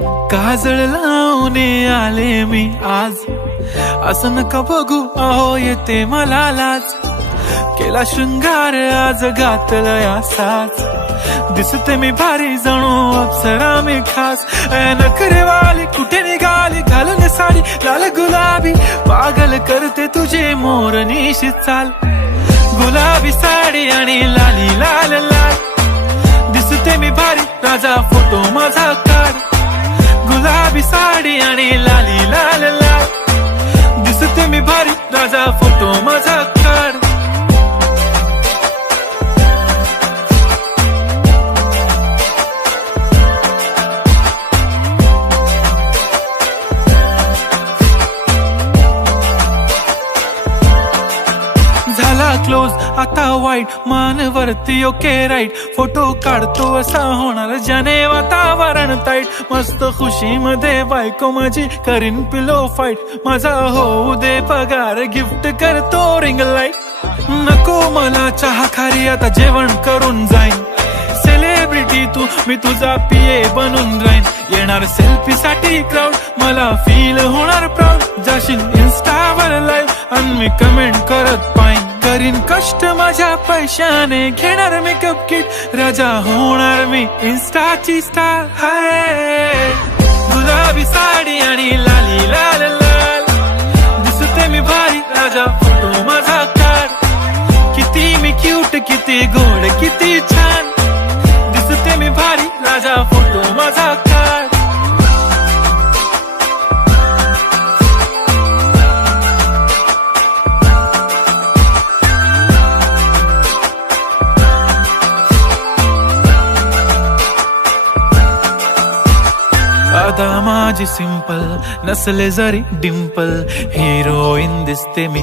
काजळ लावून आले मी आज, असं नका बघू अहो येते मला लाज. केला शृंगार आज घातलं असाच, दिसते मी भारी जणू अप्सरा मी खास. नखरेवाली कुठे निघाली घालून साडी लाल गुलाबी, पागल करते तुझे मोरनीशी चाल. गुलाबी साडी आणि लाली लाल लाल, दिसते मी भारी राजा फोटो माझा काढ. गुलाबी साडी आणि लाली लाल लाल, दिसते मी भारी राजा फोटो माझा काढ. झाला क्लोज आता वाईट, मान वरती ओके राईट. फोटो काढतो असा होणार ज्याने वातावरण ताईट. मस्त खुशी मध्ये बायको माझी करीन पिलो फाईट. माझा होऊ दे पगार गिफ्ट करतो रिंग लाईट. नको मला चहा खारी आता जेवण करून जाईन. सेलिब्रिटी तू मी तुझा पिये बनून राहीन. येणार सेल्फी साठी क्राऊड मला फील होणार प्राऊड. जाशील इन्स्टावर लाईव्ह आणि मी कमेंट करत पाईन. करीन कष्ट माझ्या पैशाने घेणार मेकअप किट. राजा होणार मी इन्स्टाची स्टार. हाय गुलाबी साडी आणि लाली लाल लाल, दिसते मी भारी राजा फोटो माझा काढ. किती मी क्यूट किती गोड किती छान, दिसते मी भारी राजा फोटो माझा काढ. आता माझी सिंपल नसले जरी डिंपल, हिरोईन दिसते मी.